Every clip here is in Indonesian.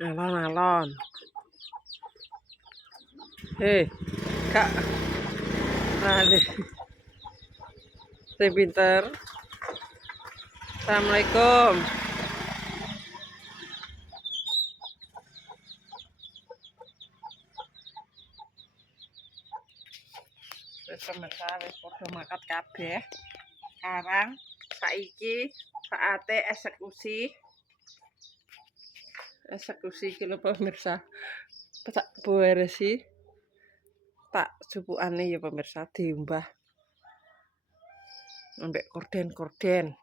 Alon-alon. Hei, Kak. Nah, sing pinter. Assalamualaikum. Wis pemirsa wis padha makat kabeh. Sekarang saiki saate eksekusi iki lho pemirsa. Tak beresi. Tak jupukane ya pemirsa diumbah. Ambek korden-korden.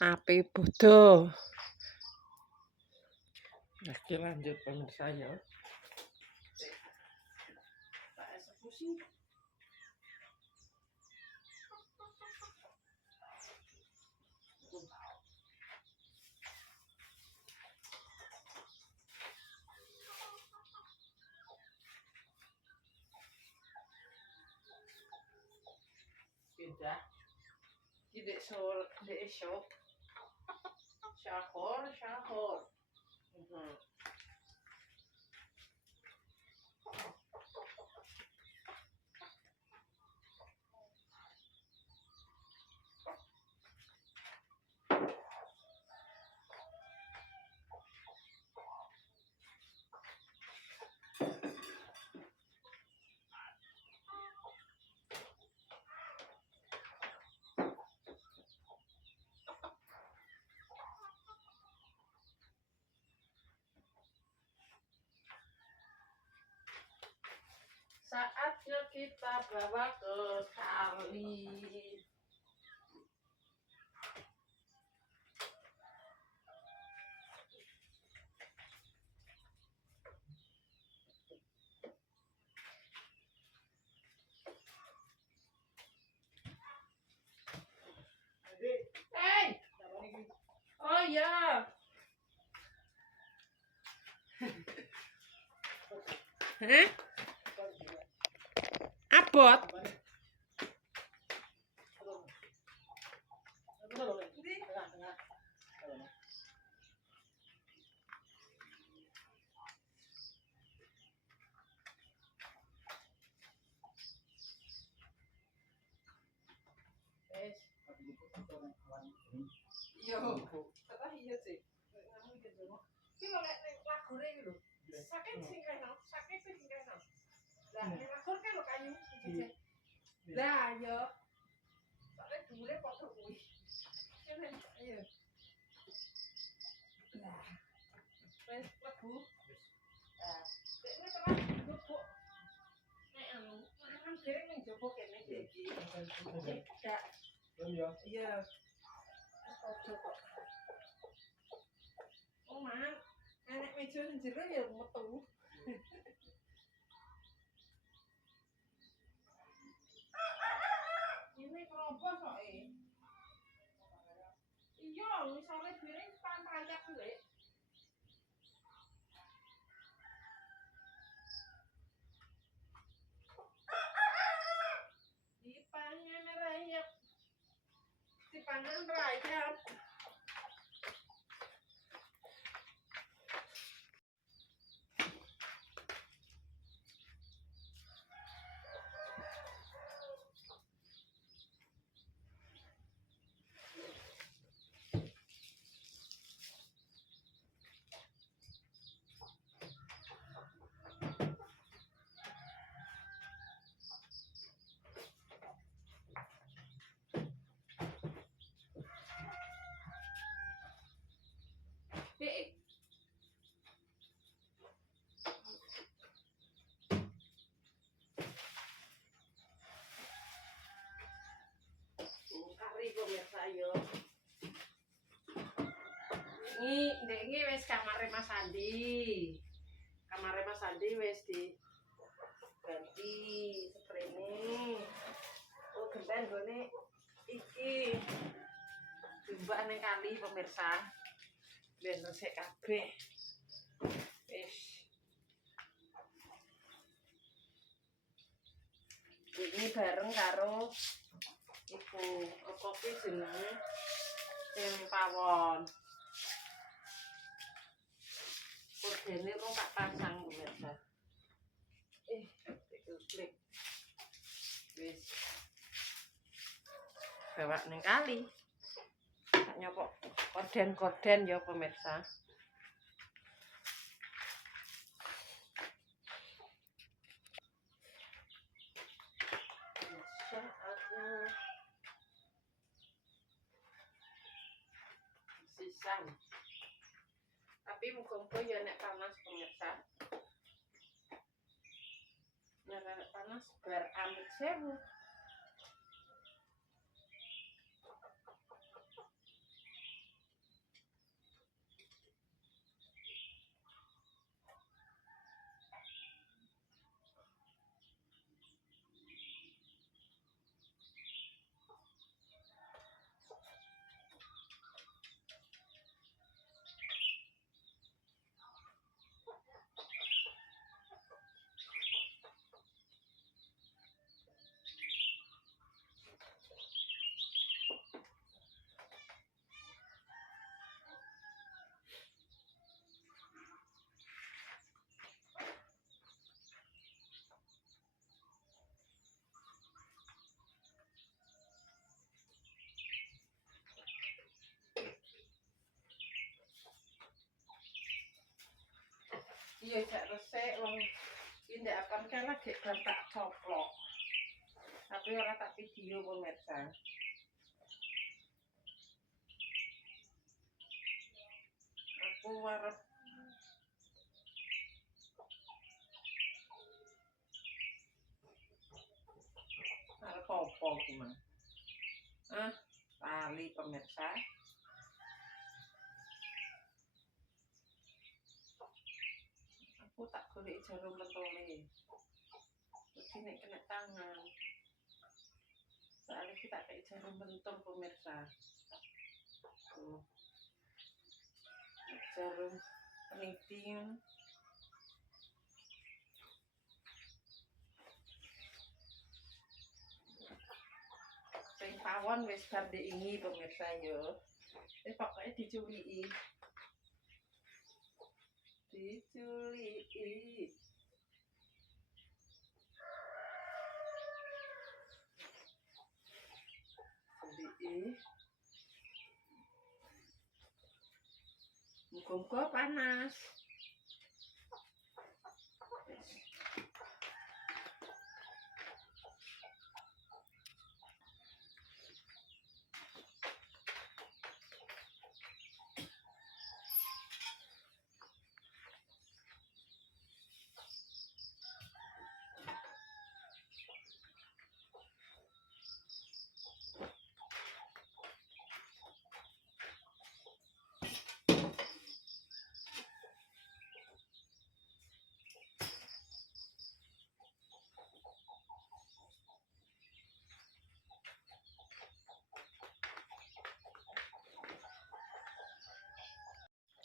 Ape bodo. Oke lanjut pemirsa ya. Tak eksekusi. Sudah. Tidak sol, tidak esok. Syahor. Saatnya kita bawa ke kali. Hey! Oh ya. Hah? Abot. Yo, kata iya sih. Ki lho nek lagune iki lho. Sakit sing kena. Lah nek lagur kan lho kayu. Lah yo. Soale dhuwure padha kuwi. Kene ayo. Lah. Wes lebu. Lah, dekne teman njupuk. Nek anu, mangan dereng ning jopo kene iki. Enggak. Iya. Ojo kok. Oh, man. Enek meja ning jero ya metu. Ini kerobos kok Iya, misale dhewe pantayak kuwi. Dipangan rayap. Dipangan rayap. Kari pemirsa yo. Ini wis kamare Mas Andi. Kamare Mas Andi wis diganti sprene. Oh, genten gone iki. Mbak ning kali pemirsa. Ben resik kabeh. Wis. Ini bareng karo iku apa ki jenenge sing pawon. Kordene rong tak pasang pemirsa. Klik. Wis. Bawa ning kali. Tak nyopok korden-korden ya pemirsa. Saatnya sisan. Tapi muga-muga ya nek panas pemirsa. Nek panas bar amit sewu. Iya jak resik wong tindak akan kan lagi kan tak coplok. Tapi ora tak video pemirsa. Aku arep apa gimana? Tali pemirsa. Aku tak golek jarum pentole. Jadi nek kena tangan. Soalnya kita kayak jarum pentul pemirsa. Tuh. Jarum peniti. Sing pawon wis bar diingi pemirsa yo. Pokoknya diculiki. Diculiki. Muga-muga panas.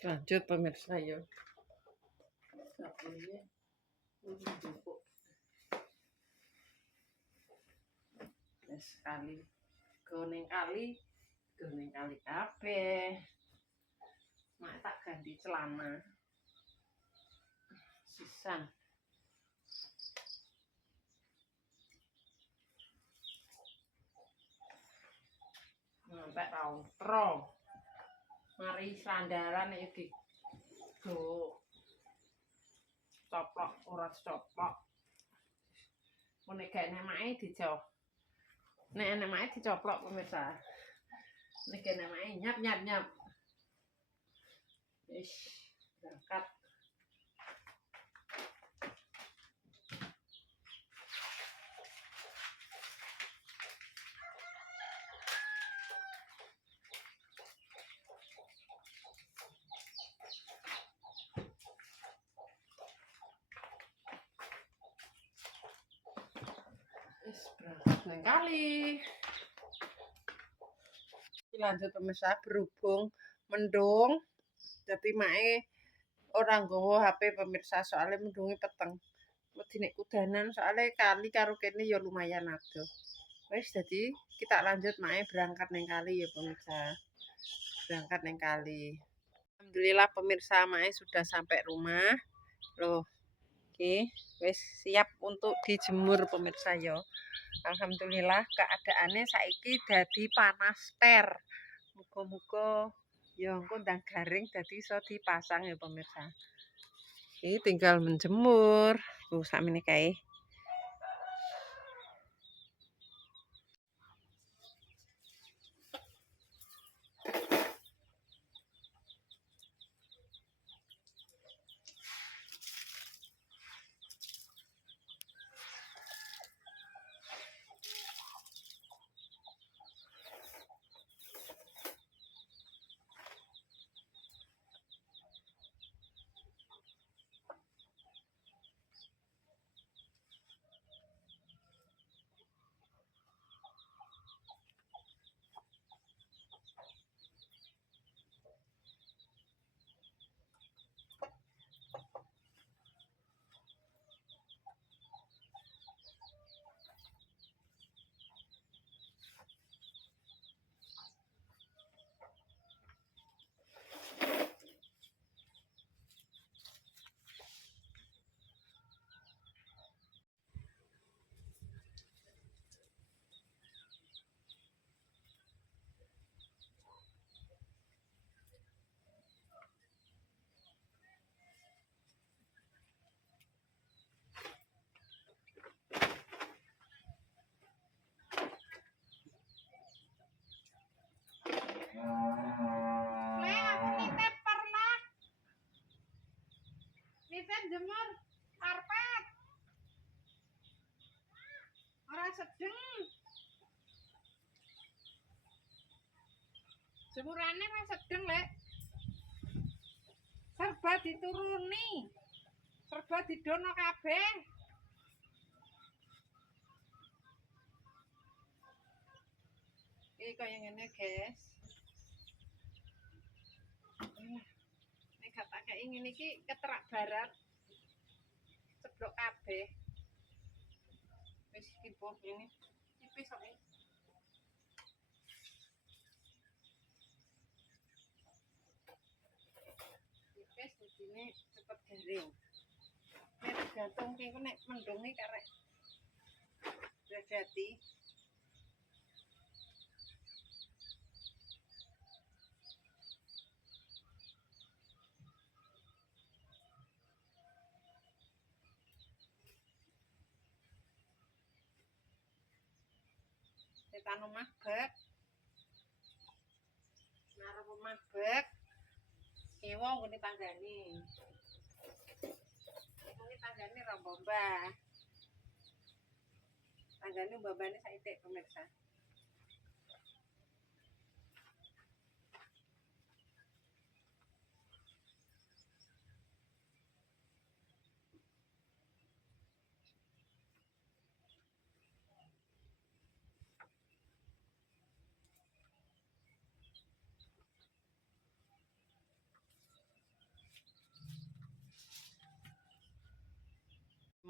Lanjut pemirsa ya. Sekali goning kali kabeh. Mak tak ganti celana. Sisan. Sampai rautro. Mari sandaran iki go coplok ora coplok. Nek gak nemake dijauh. Nek nemake dicoplok pemirsa. Nek gak nemake nyap. Wis berangkat. Neng kali. Lanjut pemirsa berhubung mendung jadi mae orang nggawa HP pemirsa soalnya mendungi peteng. Wedi nek kudanan soalnya kali karo kene ya lumayan adoh. Wis jadi kita lanjut mae berangkat neng kali ya pemirsa. Berangkat neng kali. Alhamdulillah pemirsa, Mae sudah sampai rumah. Loh, oke, wis siap untuk dijemur pemirsa yo. Alhamdulillah keadaannya saiki dadi panas ter. Muga-muga yo engko ndang garing dadi iso dipasang ya pemirsa. Ini tinggal menjemur. Sakmene kae. Jemur karpet orang sedeng jemurannya orang sedeng lek serba dituruni serba didono kabeh iki kaya ngene guys nek gak tak kei ngene iki keterak barat ceblok kabeh wis iki boh ini tipis kok tipis begini cepet garing nek tergantung ki nek mendungi karek berarti tekan omah bek ngarep omah bek ewo ngene tanggane ini tanggane ra mbah tanggane mbah-mbahane saitik pemirsa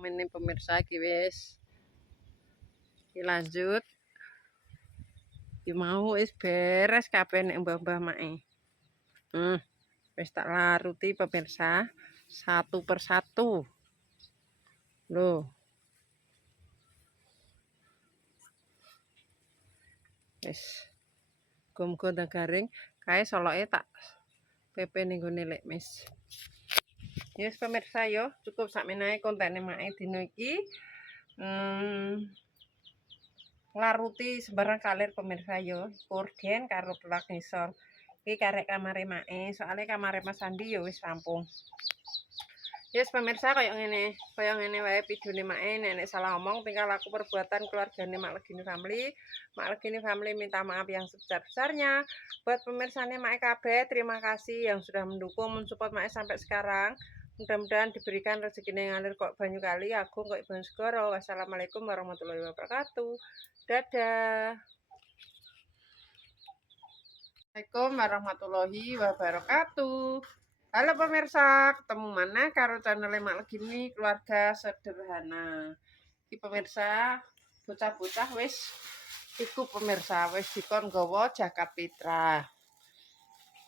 ini pemirsa iki wis lanjut iki mau wis beres kabeh nek mbah-mbah mae wis tak laruti pemirsa satu persatu loh wis muga-muga garing kae soloke tak pepe ning gone lek mis. Yes pemirsa yo, cukup sakmenae kontene mae dina iki. Laruti sembarang kalir pemirsa yo, korden karo pelak ngisor. Iki karek kamare mae, soalnya kamare Mas Andi yo wis rampung. Yes pemirsa kaya ngene wae videone mae nek salah ngomong tingkah laku perbuatan keluargane Mak Legini Family. Mak Legini Family minta maaf yang sebesar-besarnya. Buat pemirsane Mae kabeh, terima kasih yang sudah mendukung mensupport Mae sampai sekarang. Mudah-mudahan diberikan rezeki ngalir kok banyu kali, agung kok banyu segoro. Wassalamualaikum warahmatullahi wabarakatuh. Dadah. Assalamualaikum warahmatullahi wabarakatuh. Halo pemirsa, ketemu mana karo channel Mak Legini keluarga sederhana. Iki pemirsa, bocah-bocah wis iku pemirsa wis dikon gawa jakat fitrah.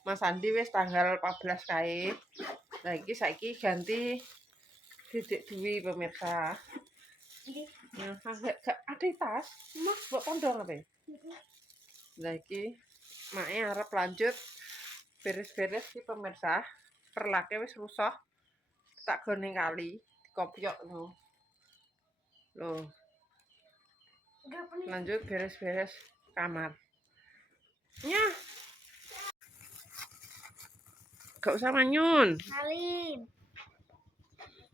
Mas Andi wis tanggal 14 kae. Lah iki saiki ganti Dedek Dwi pemirsa. Nah, gak ada tas. Mas mbok pondong apa? Lah iki mae arep lanjut beres-beres iki pemirsa. Perlake wis rusak. Tak gone kali, dikopiok lho. Loh. Lanjut beres-beres kamar. Ya. Gak usah manyun. Salim.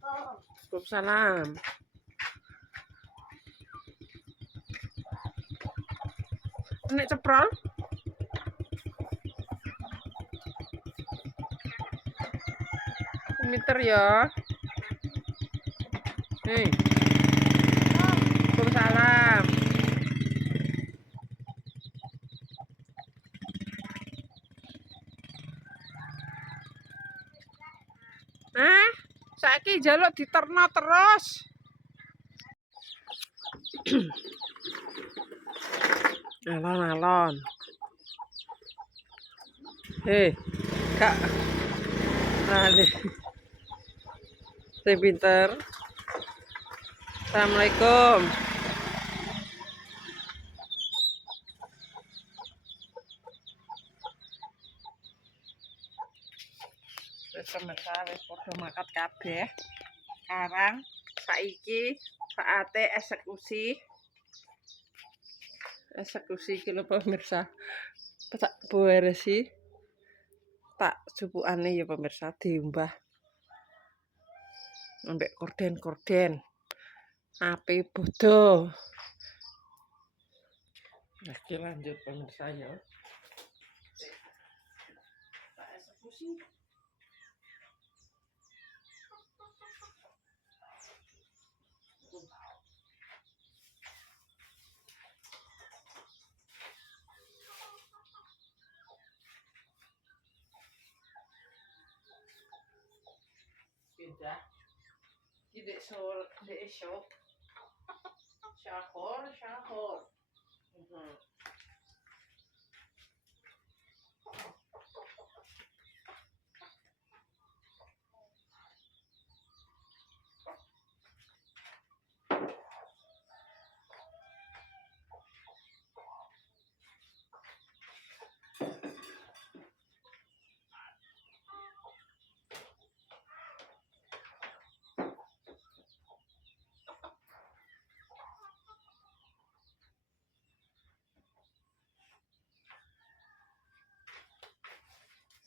Waalaikumsalam. Nek ceprol. Meter ya. Hei. Waalaikumsalam. Saiki jaluk diterno terus. Alon-alon. Hei, Kak. Nalih. Sing pinter. Assalamualaikum. Wis pemirsa wis padha makat kabeh. Sekarang saiki saate eksekusi. Eksekusi iki lho pemirsa. Tak beresi. Tak jupukane ya pemirsa diumbah. Ambek korden-korden. Ape bodo. Iki lanjut pemirsa ya. Tak eksekusi. Pindah. Iki dek shop. Syahor.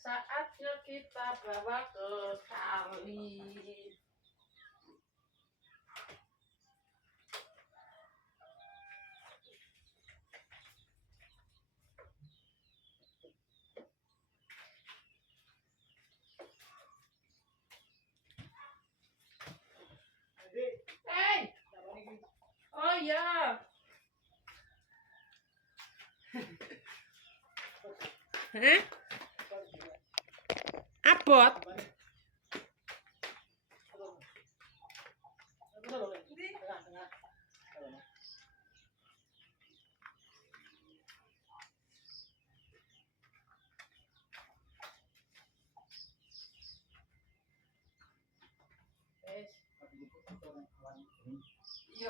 Saatnya kita bawa ke kali. Hey! Oh ya. Hah? Abot. Yo,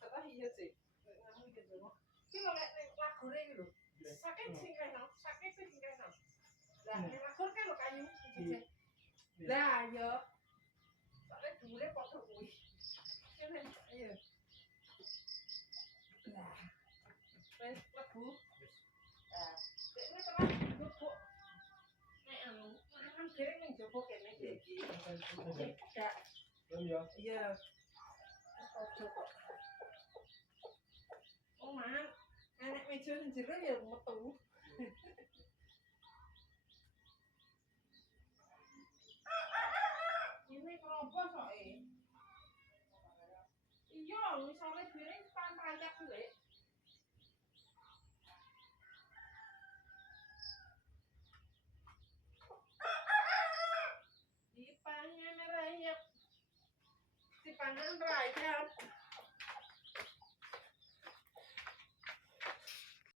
kata iya sih. Ki lho nek lagone iki lho. Saking sing kena. Lah nek lagon kan lho kayu. Lah yo. Soale dhuwure padha kuwi. Ayo. Lah. Wes lebu. Nah, dekne telah njupuk. Nek anu, kan dereng ning njupuk kene iki. Gak. Iya. Ojo kok. Oh, man. Enek meja ning jero ya metu. Ini kerobos kok Iya, misalnya dereng pantai kuwi.